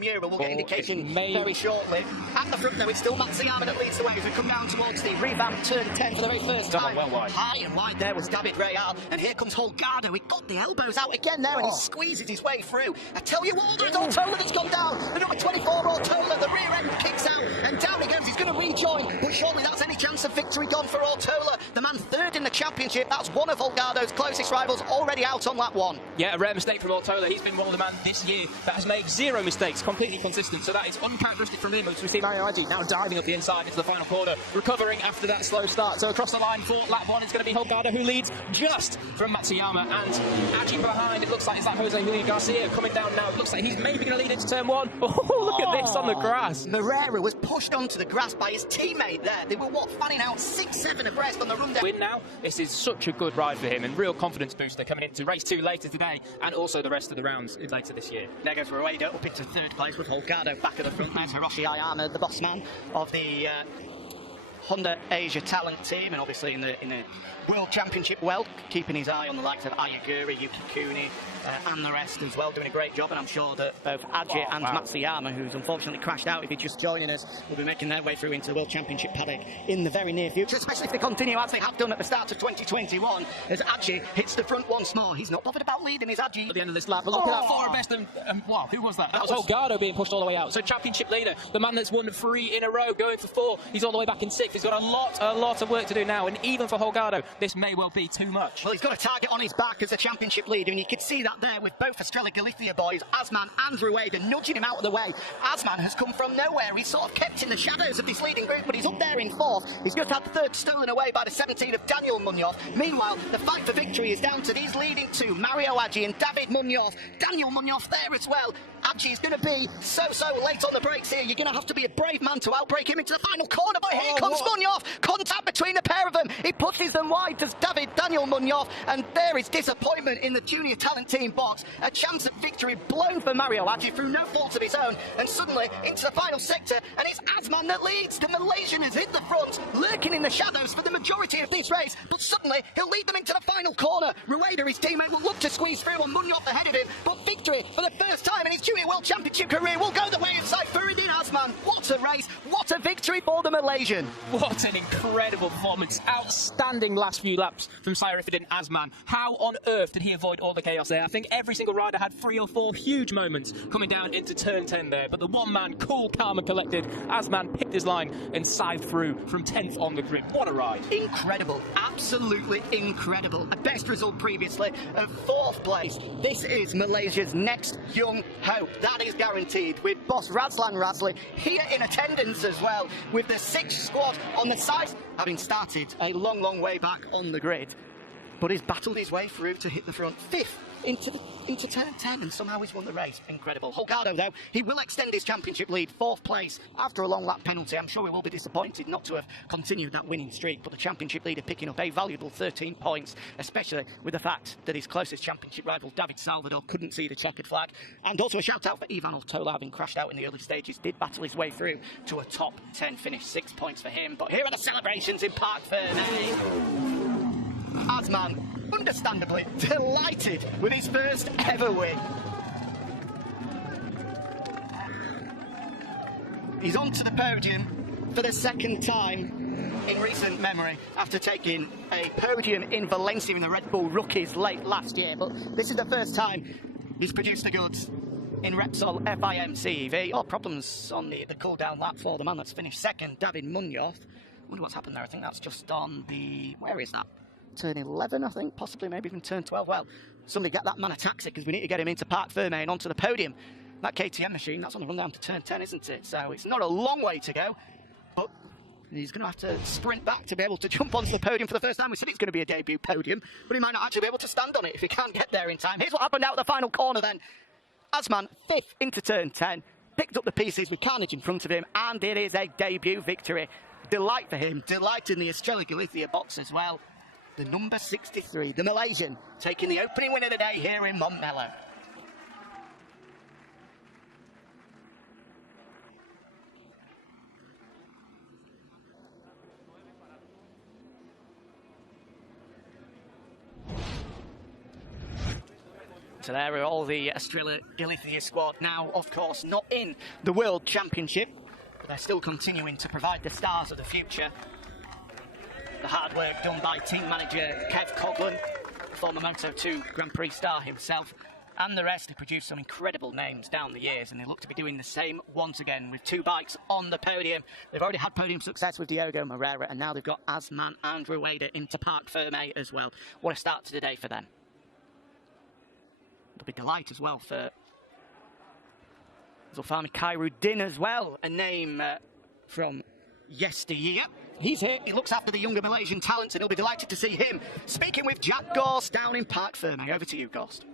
Mura. We'll get indication very shortly. At the front, though, it's still Matsuyama that leads the way as we come down towards the revamped turn 10 for the very first time. Well wide. High and wide there was David Real, and here comes Holgado. He got the elbows out again there, and he squeezes his way through. I tell you what, there's Ortola that's gone down. The number 24 Ortola, the rear end kicks out, and down he goes. He's going to rejoin, but surely that's any chance of victory gone for Ortola. The man third in the championship. That's one of Holgado's closest rivals, already out on lap 1. Yeah, a rare mistake from Ortola. He's been one of the man this year that has made 0 mistakes, completely consistent. So that is uncharacteristic from him. As we see Mario Aggi now diving up the inside into the final corner, recovering after that slow start. So across the line for lap 1, it's going to be Holgado who leads just from Matsuyama, and Aggi behind. It looks like it's that Jose Julio Garcia coming down now. It looks like he's maybe going to lead into turn 1. Oh, look at this on the grass. Moreira was pushed onto the grass by his teammate there. They were fanning out 6-7 abreast on the run down. Win now. This is such a good ride for him and real confidence booster coming into race 2 later today, and also the rest of the rounds later this year. There goes Rueda up into third place with Holgado back at the front. There's Hiroshi Ayama, the boss man of the Honda Asia talent team, and obviously in the World Championship, well, keeping his eye on the likes of Ayaguri, Yuki Kuni, and the rest as well, doing a great job. And I'm sure that both Aggi and Matsuyama, who's unfortunately crashed out if he's just joining us, will be making their way through into the World Championship paddock in the very near future, especially if they continue as they have done at the start of 2021, as Aggi hits the front once more. He's not bothered about leading, is Aggi? At the end of this lap, but look at that far best, and wow, who was that? That was Holgado being pushed all the way out. So championship leader, the man that's won 3 in a row, going for 4, he's all the way back in 6th. He's got a lot of work to do now, and even for Holgado, this may well be too much. Well, he's got a target on his back as a championship leader, and you could see that there with both Estrella Galicia boys, Asman and Rueda, nudging him out of the way. Asman has come from nowhere. He's sort of kept in the shadows of this leading group, but he's up there in 4th. He's just had 3rd stolen away by the 17 of Daniel Munoz. Meanwhile, the fight for victory is down to these leading 2, Mario Aggi and David Munoz. Daniel Munoz there as well. Aggi is going to be so late on the brakes here. You're going to have to be a brave man to outbrake him into the final corner, but here comes Munoz. Contact between the pair of them. He pushes them wide to Daniel Munoz, and there is disappointment in the junior talent team box. A chance at victory blown for Mario Aggi through no fault of his own, and suddenly into the final sector, and it's Asman that leads. The Malaysian is in the front, lurking in the shadows for the majority of this race, but suddenly he'll lead them into the final corner. Rueda, his teammate, will look to squeeze through on Munoz ahead of him, but victory for the first time in his junior World Championship career will go the way of Saifuddin Asman. What a race, what a victory for the Malaysian. What an incredible performance. Outstanding last few laps from Saifuddin Asman. How on earth did he avoid all the chaos there? I think every single rider had 3 or 4 huge moments coming down into turn 10 there, but the one man, cool, calm and collected, Asman picked his line and scythed through from 10th on the grid. What a ride. Incredible, absolutely incredible. A best result previously of 4th place. This is Malaysia's next young hope. That is guaranteed, with boss Razlan Razli here in attendance as well, with the 6th squad on the side, having started a long way back on the grid. But he's battled his way through to hit the front 5th into turn 10, and somehow he's won the race. Incredible. Holgado, though, he will extend his championship lead, 4th place after a long lap penalty. I'm sure he will be disappointed not to have continued that winning streak, but the championship leader picking up a valuable 13 points, especially with the fact that his closest championship rival, David Salvador, couldn't see the checkered flag. And also a shout out for Ivan Ortola, having crashed out in the early stages, did battle his way through to a top 10 finish. 6 points for him. But here are the celebrations in Parc Fermé. Asman, understandably delighted with his first ever win. He's onto the podium for the 2nd time in recent memory, after taking a podium in Valencia in the Red Bull Rookies late last year. But this is the first time he's produced the goods in Repsol FIM CEV. Oh, problems on the cool-down lap for the man that's finished 2nd, David Munoz. I wonder what's happened there. I think that's just on the... where is that? Turn 11, I think, possibly maybe even turn 12. Well, somebody get that man a taxi, because we need to get him into Parc Fermé and onto the podium. That KTM machine, that's on the run down to turn 10, isn't it? So it's not a long way to go, but he's going to have to sprint back to be able to jump onto the podium for the first time. We said it's going to be a debut podium, but he might not actually be able to stand on it if he can't get there in time. Here's what happened out of the final corner then. Asman, 5th into turn 10, picked up the pieces with Carnage in front of him, and it is a debut victory. Delight for him, delight in the Estrella Galicia box as well. The number 63, the Malaysian, taking the opening win of the day here in Montmello. So there are all the Estrella Galicia squad now, of course, not in the World Championship, but they're still continuing to provide the stars of the future. The hard work done by team manager Kev Coughlin, former Moto2 Grand Prix star himself, and the rest have produced some incredible names down the years, and they look to be doing the same once again with 2 bikes on the podium. They've already had podium success with Diogo Moreira, and now they've got Asman and Rueda into Parc Ferme as well. What a start to the day for them. There'll be delight as well for Zulfami Khairuddin as well, a name from yesteryear. He's here, he looks after the younger Malaysian talents, and he'll be delighted to see him speaking with Jack Gorst down in Parc Ferme. Over to you, Gorst.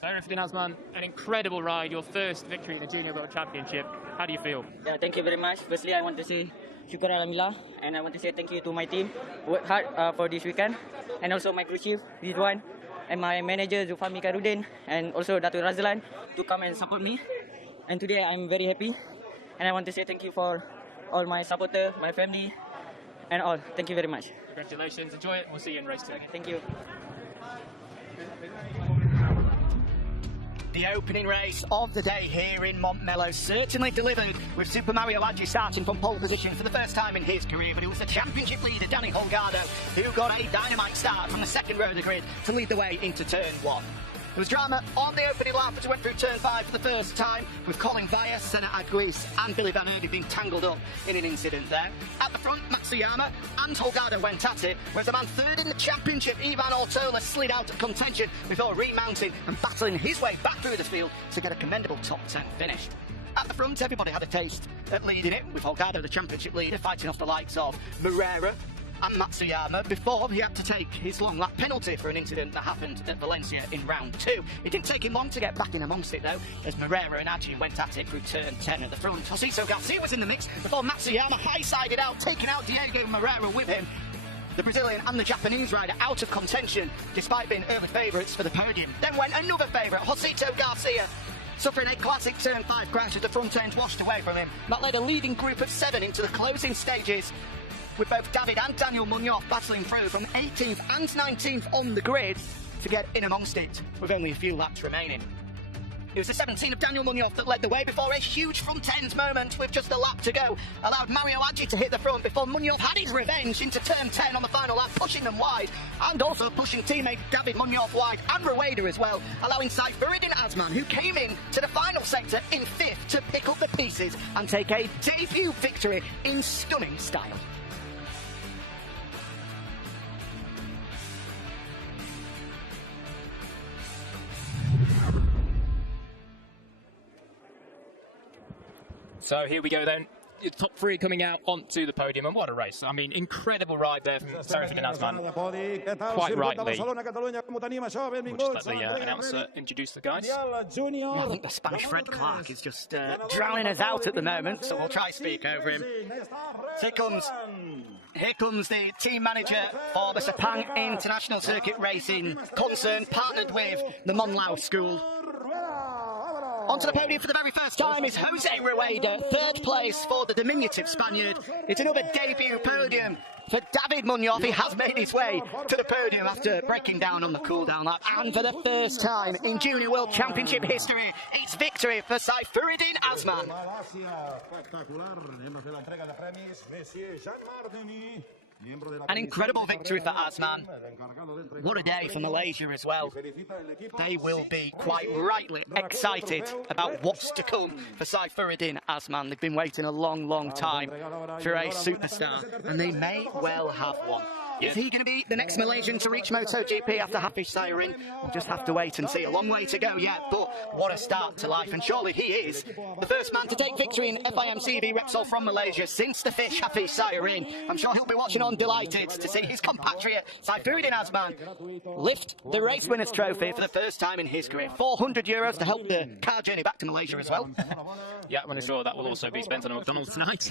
So, RaceFIM Asman, an incredible ride, your first victory in the Junior World Championship. How do you feel? Yeah, thank you very much. Firstly, I want to say Syukur Alhamdulillah, and I want to say thank you to my team who worked hard for this weekend, and also my crew chief, Ridwan, and my manager, Zulfami Khairuddin, and also Dato' Razlan, to come and support me. And today, I'm very happy, and I want to say thank you for all my supporters, my family, and all. Thank you very much. Congratulations, enjoy it, we'll see you in race 2. Thank you. The opening race of the day here in Montmello certainly delivered, with Super Mario Adji starting from pole position for the first time in his career, but it was the championship leader Danny Holgado who got a dynamite start from the second row of the grid to lead the way into turn 1. There was drama on the opening lap as we went through turn 5 for the first time, with Colin Vyas, Senna Aguis and Billy Van Erdy being tangled up in an incident there. At the front, Matsuyama and Holgado went at it, whereas the man third in the championship, Ivan Ortola, slid out of contention before remounting and battling his way back through the field to get a commendable top 10 finish. At the front, everybody had a taste at leading it, with Holgado, the championship leader, fighting off the likes of Moreira and Matsuyama before he had to take his long lap penalty for an incident that happened at Valencia in round 2. It didn't take him long to get back in amongst it though, as Moreira and Adji went at it through turn 10 at the front. Josiso Garcia was in the mix before Matsuyama high-sided out, taking out Diego Moreira with him. The Brazilian and the Japanese rider out of contention, despite being early favourites for the podium. Then went another favourite, Josito Garcia, suffering a classic turn 5 crash as the front end washed away from him. That led a leading group of 7 into the closing stages, with both David and Daniel Munoz battling through from 18th and 19th on the grid to get in amongst it, with only a few laps remaining. It was the 17 of Daniel Munoz that led the way before a huge front end moment with just a lap to go allowed Mario Adji to hit the front before Munoz had his revenge into turn 10 on the final lap, pushing them wide, and also pushing teammate David Munoz wide and Rueda as well, allowing Saifuddin Asman, who came in to the final sector in 5th, to pick up the pieces and take a debut victory in stunning style. So here we go then, the top 3 coming out onto the podium, and what a race. I mean, incredible ride there from RaceFIM Asman. Quite rightly. We'll just let the announcer introduce the guys. I think the Spanish Fred Clark is just drowning us out at the moment, so we'll try speak over him. Here comes the team manager for the Sepang International Circuit Racing concern, partnered with the Monlau School. Onto the podium for the very first time is Jose Rueda, 3rd place for the diminutive Spaniard. It's another debut podium for David Munoz. He has made his way to the podium after breaking down on the cool-down lap. And for the first time in Junior World Championship history, it's victory for Saifuddin Asman. An incredible victory for Asman. What a day for Malaysia as well. They will be quite rightly excited about what's to come for Saifuddin Asman. They've been waiting a long, long time for a superstar, and they may well have one. Is he going to be the next Malaysian to reach MotoGP after Hafiz Sayurin? We'll just have to wait and see. A long way to go yet, but what a start to life. And surely he is the first man to take victory in FIM Repsol from Malaysia since the fish Hafiz Sayurin. I'm sure he'll be watching on delighted to see his compatriot Saifuddin Asman lift the Race Winners' Trophy for the first time in his career. €400 to help the car journey back to Malaysia as well. Yeah, I'm sure that will also be spent on a McDonald's tonight.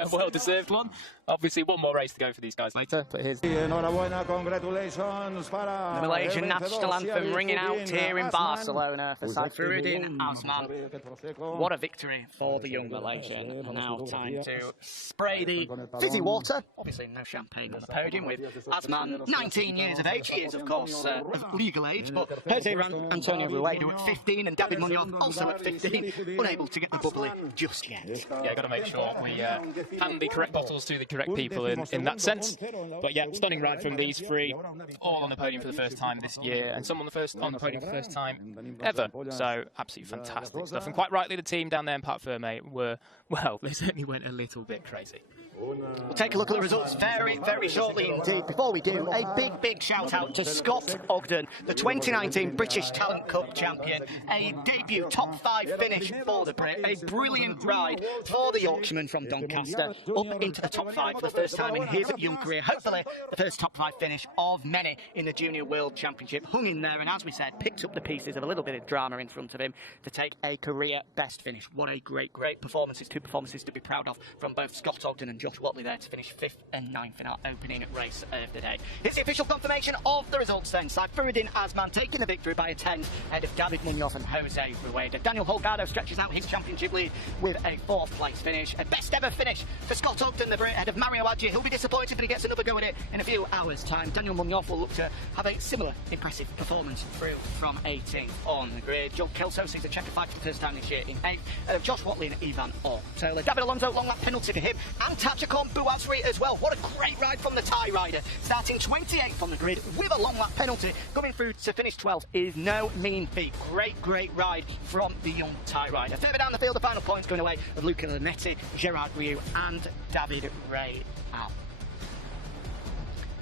A well-deserved one. Obviously, one more race to go for these guys later, but here's... Enhorabuena, congratulations para... The Malaysian national anthem ringing out here in Barcelona for Saifuddin Azman. What a victory for the young Malaysian. And now time to spray the fizzy water. Obviously no champagne on the podium with Azman, 19 years of age. He is, of course, of legal age, but Jose Antonio Ruedo at 15 and David Munoz also at 15, unable to get the bubbly just yet. Yeah, got to make sure we hand the correct bottles to the correct people in that sense. But yeah, stunning ride from these three, all on the podium for the first time this year, and some on the podium for the first time ever. So absolutely fantastic stuff. And quite rightly, the team down there in Parc Fermé were, well, they certainly went a little bit crazy. We'll take a look at the results very, very shortly indeed. Before we do, a big, big shout out to Scott Ogden, the 2019 British Talent Cup champion. A debut top 5 finish for the Brit. A brilliant ride for the Yorkshireman from Doncaster, up into the top 5 for the first time in his young career. Hopefully the first top 5 finish of many in the Junior World Championship. Hung in there and, as we said, picked up the pieces of a little bit of drama in front of him to take a career best finish. What a great, great performances. 2 performances to be proud of from both Scott Ogden and Josh Watley there to finish 5th and 9th in our opening race of the day. Here's the official confirmation of the results then. Saifuddin Azman taking the victory by a 10 ahead of David Munoz and Jose Rueda. Daniel Holgado stretches out his championship lead with a 4th place finish. A best ever finish for Scott Ogden, the Brit, ahead of Mario Adji. He'll be disappointed, but he gets another go at it in a few hours' time. Daniel Munoz will look to have a similar impressive performance through from 18th on the grid. John Kelso sees a checker fight for the first time this year in 8th. Josh Watley and Ivan Ortola. David Alonso, long lap penalty for him, and Tachikon Bouazri as well. What a great ride from the Thai rider, starting 28th on the grid with a long lap penalty. Coming through to finish 12th is no mean feat. Great, great ride from the young Thai rider. Further down the field, the final points going away of Luca Lanetti, Gerard Rieu and David Ray Al.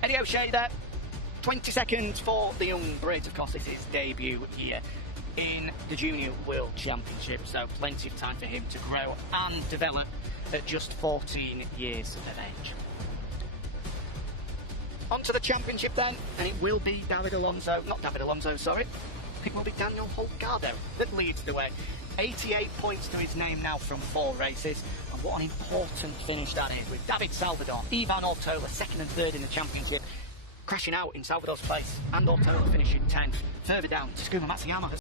Eddie O'Shea there, 20 seconds for the young Brit. Of course, this is his debut here in the Junior World Championship, so plenty of time for him to grow and develop at just 14 years of age. On to the championship then, and it will be it will be Daniel Holgado that leads the way. 88 points to his name now from 4 races, and what an important finish that is, with David Salvador, Ivan Ortola 2nd and 3rd in the championship, crashing out in Salvador's place, and Ortola finishing 10th. Further down, Takuma Matsuyama has